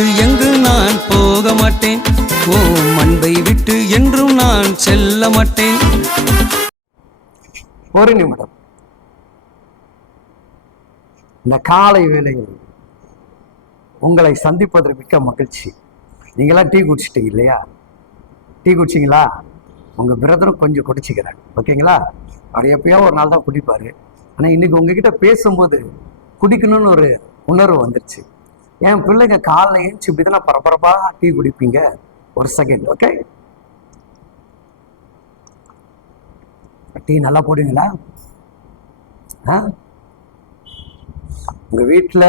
விட்டு எங்கு நான் போக மாட்டேன்? ஓ அன்பை விட்டு என்றும் நான் செல்ல மாட்டேன். ஒரு நிமிடம் இந்த காலை வேலைகள் உங்களை சந்திப்பதற்கு மிக்க மகிழ்ச்சி. நீங்களாம் டீ குடிச்சிட்டீங்க இல்லையா? டீ குடிச்சிங்களா? உங்கள் பிரதரும் கொஞ்சம் குடிச்சிக்கிறேன் ஓகேங்களா? அவர் எப்பயோ ஒரு நாள் தான் குடிப்பார். ஆனால் இன்றைக்கி உங்ககிட்ட பேசும்போது குடிக்கணும்னு ஒரு உணர்வு வந்துருச்சு. என் பிள்ளைங்க காலைல ஏஞ்சி இப்படி தானே பரபரப்பாக டீ குடிப்பீங்க? ஒரு செகண்ட் ஓகே டீ நல்லா போடுவீங்களா? ஆ? உங்க வீட்டில்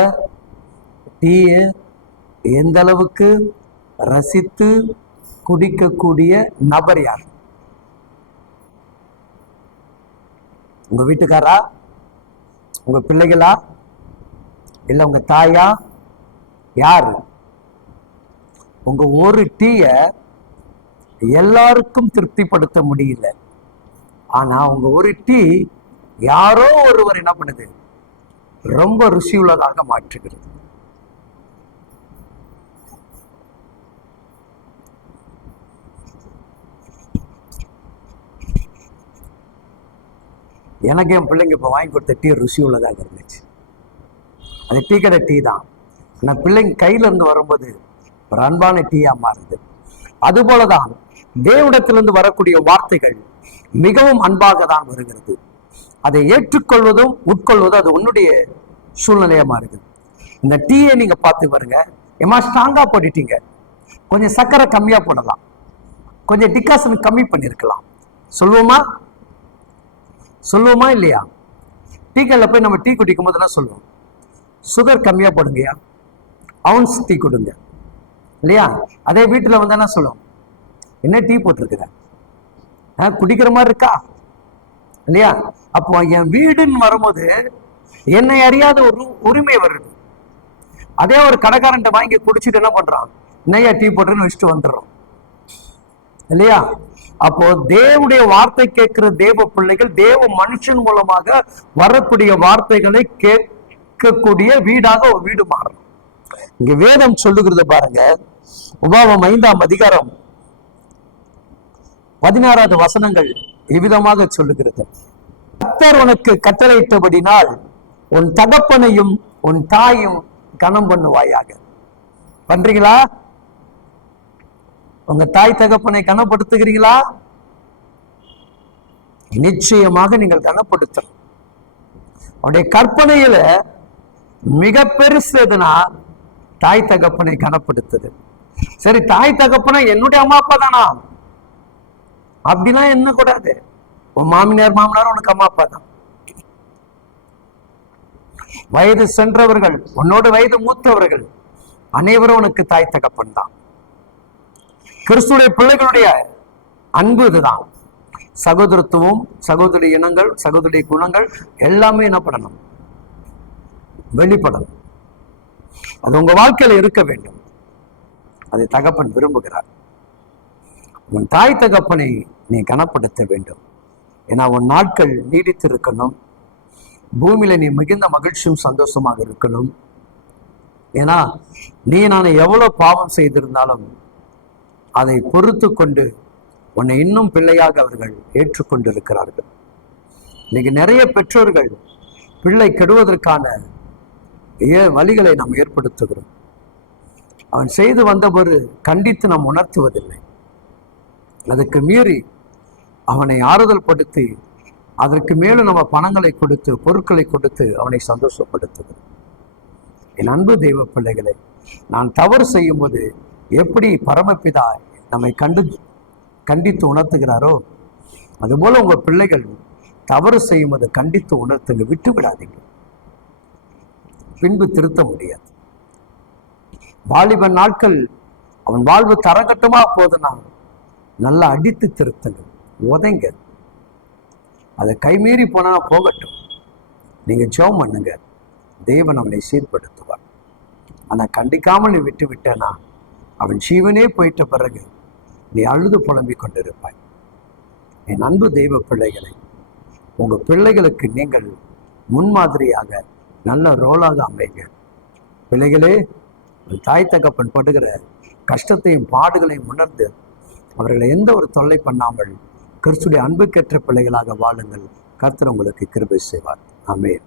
டீயை எந்த அளவுக்கு ரசித்து குடிக்கக்கூடிய நபர் யார்? உங்க வீட்டுக்காரா உங்க பிள்ளைகளா? இல்லை உங்க தாயா? யார்? உங்க ஒரு டீயை எல்லாருக்கும் திருப்திப்படுத்த முடியல. ஆனா உங்க ஒரு டீ யாரோ ஒருவர் என்ன பண்ணுது? ரொம்ப ருசி உள்ளதாக மாற்றுகிறது. எனக்கு என் பிள்ளைங்க இப்போ வாங்கி கொடுத்த டீ ருசி உள்ளதாக இருந்துச்சு. அது டீ கடை டீ தான். ஆனால் பிள்ளைங்க கையில இருந்து வரும்போது ஒரு அன்பான டீயா மாறுது. அதுபோல தான் தேவனிடத்திலிருந்து வரக்கூடிய வார்த்தைகள் மிகவும் அன்பாக தான் வருகிறது. அதை ஏற்றுக்கொள்வதும் உட்கொள்வதும் அது உன்னுடைய சூழ்நிலையா மாறுது. இந்த டீயை நீங்க பார்த்து பாருங்க. ஏமா ஸ்ட்ராங்கா போட்டுட்டீங்க. கொஞ்சம் சர்க்கரை கம்மியா போடலாம். கொஞ்சம் டிகாசன் கம்மி பண்ணியிருக்கலாம் சொல்லுவோமா? சொல்லுவோமா இல்லையா? டீ கடையில் போய் நம்ம டீ குடிக்கும் போதெல்லாம் சொல்லுவோம். சுகர் கம்மியா போடுங்கய்யா. அவுன்ஸ் டீ கொடுங்க. இல்லையா? அதே வீட்டில் வந்து என்ன சொல்லுவோம் என்ன டீ போட்டிருக்குற? ஆ, குடிக்கிற மாதிரி இருக்கா? இல்லையா? அப்போ என் வீடுன்னு வரும்போது என்னை அறியாத ஒரு உரிமை வருது. அதே ஒரு கடைக்காரன்ட்ட வாங்கி குடிச்சிட்டு என்ன பண்றான்? என்னையா டீ போட்டுன்னு வச்சுட்டு வந்துடுறோம். இல்லையா? அப்போ தேவனுடைய வார்த்தை கேட்கிற தேவ பிள்ளைகள் தேவ மனுஷன் மூலமாக வரக்கூடிய வார்த்தைகளை கேட்கக்கூடிய வீடாக ஒரு வீடு மாறணும். இங்க வேதம் சொல்லுகிறத பாருங்க. உபாவம் ஐந்தாம் அதிகாரம் பதினாறாவது வசனங்கள் இவ்விதமாக சொல்லுகிறது. கத்தர் உனக்கு கட்டளையிட்டபடினால் உன் தகப்பனையும் உன் தாயும் கணம் பண்ணுவாயாக. பண்றீங்களா? உங்க தாய் தகப்பனை கனப்படுத்துகிறீங்களா? நிச்சயமாக நீங்கள் கனப்படுத்தணும். உடைய கற்பனையில மிக பெருசு எதுனா தாய் தகப்பனை கனப்படுத்துது. சரி தாய் தகப்பனா என்னுடைய அம்மா அப்பா தானா? அப்படிலாம் என்ன கூடாது. உன் மாமியார் மாமனார் உனக்கு அம்மா அப்பா தான். வயது சென்றவர்கள் உன்னோட வயது மூத்தவர்கள் அனைவரும் உனக்கு தாய் தகப்பன் தான். கிறிஸ்துடைய பிள்ளைகளுடைய அன்பு இதுதான். சகோதரத்துவம் சகோதரி இனங்கள் சகோதரி குணங்கள் எல்லாமே என்ன பண்ணணும்? வெளிப்படணும். அது உங்க வாழ்க்கையில இருக்க வேண்டும். அதை தகப்பன் விரும்புகிறார். உன் தாய் தகப்பனை நீ கனப்படுத்த வேண்டும். ஏன்னா உன் நாட்கள் நீடித்து இருக்கணும் பூமியில நீ மிகுந்த மகிழ்ச்சியும் சந்தோஷமாக இருக்கணும். ஏன்னா நீ நான் எவ்வளோ பாவம் செய்திருந்தாலும் அதை பொறுத்து கொண்டு உன்னை இன்னும் பிள்ளையாக அவர்கள் ஏற்றுக்கொண்டிருக்கிறார்கள். இன்னைக்கு நிறைய பெற்றோர்கள் பிள்ளை கெடுவதற்கான ஏ வழிகளை நாம் ஏற்படுத்துகிறோம். அவன் செய்து வந்தபோது கண்டித்து நாம் உணர்த்துவதில்லை. அதுக்கு மீறி அவனை ஆறுதல் படுத்தி அதற்கு மேலும் நம்ம பணங்களை கொடுத்து பொருட்களை கொடுத்து அவனை சந்தோஷப்படுத்துகிறோம். என் அன்பு தெய்வ பிள்ளைகளை நான் தவறு செய்யும்போது எப்படி பரமபிதா நம்மை கண்டு கண்டித்து உணர்த்துகிறாரோ அதுபோல உங்கள் பிள்ளைகள் தவறு செய்யும்போது கண்டித்து உணர்த்துங்க விட்டு விடாதீங்க பின்பு திருத்த முடியாது. வாலிபன் நாட்கள் அவன் வாழ்வு தரக்கட்டுமா போதுனா நல்லா அடித்து திருத்துங்க உதைங்க அதை கைமீறி போனா போகட்டும். நீங்க ஜெபம் பண்ணுங்க. தேவன் அவனை சீர்படுத்துவார். ஆனா கண்டிக்காமல் நீ விட்டு விட்டனா அவன் ஜீவனே போயிட்ட பிறகு நீ அழுது புலம்பிக் கொண்டிருப்பாய். என் அன்பு தெய்வ பிள்ளைகளை உங்க பிள்ளைகளுக்கு நீங்கள் முன்மாதிரியாக நல்ல ரோலாக அமைங்க பிள்ளைகளே தாய் தகப்பன் படுகிற கஷ்டத்தையும் பாடுகளையும் உணர்ந்து அவர்களை எந்த ஒரு தொல்லை பண்ணாமல் கிறிஸ்துடைய அன்புக்கேற்ற பிள்ளைகளாக வாழுங்கள். கர்த்தர் உங்களுக்கு கிருபை செய்வார். அமேன்